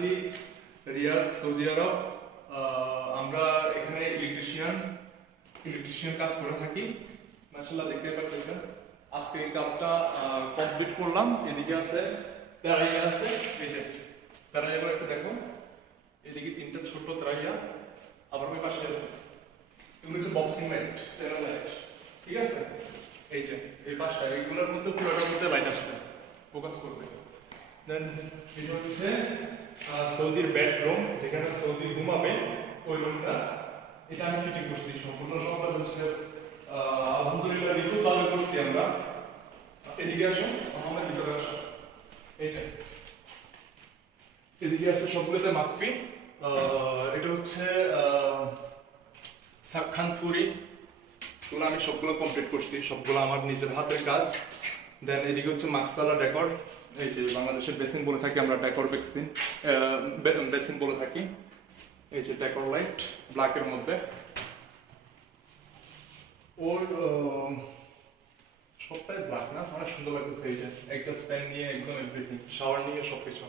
আছি রিয়াদ, সৌদি আরব। আমরা এখানে ইলেকট্রিশিয়ান কাজ করে থাকি। মাশাআল্লাহ দেখতে পাচ্ছেন আজকে এই কাজটা কমপ্লিট করলাম। এদিকে আছে তারাইয়া আছে, এই যে তারাইয়াগুলো একটু দেখো, এদিকে 3টা ছোট তারাইয়া, আবার ওই পাশে আছে এগুলো হচ্ছে বক্সিং লাইট, চ্যানেল লাইট, ঠিক আছে। এই যে এই পাশটা, এইগুলোর মধ্যে পুরোটার মধ্যে লাইট আসবে, ফোকাস করবে। দেন এটা হচ্ছে সৌদির বেডরুম, যেখানে সৌদি ঘুমাবে, ওই রুমটা। এটা আমি ফিটিং করছি সম্পূর্ণ। সবটা হচ্ছে আলহামদুলিল্লাহ নিখুঁতভাবে করছি আমরা। এদিকে আসো, আমার ভিতরে আসো। এই যে এদিকে আছে সবগুলোতে মাকফি। এটা হচ্ছে খানফুরি, এগুলো আমি সবগুলো কমপ্লিট করছি, সবগুলো আমার নিজের হাতের কাজ। দেন এদিকে হচ্ছে মাকসালা ডেকর, এই যে বাংলাদেশের বেসিন বলে থাকি আমরা, ডেকর বেসিন বলে থাকি। এই যে ডেকর লাইট ব্ল্যাকের মধ্যে, ওর সবটাই ব্ল্যাক না, অনেক সুন্দর লাগতেছে। এই যে একটা স্ট্যান্ড নিয়ে একদম এভরিথিং, শাওয়ার নিয়ে সবকিছু।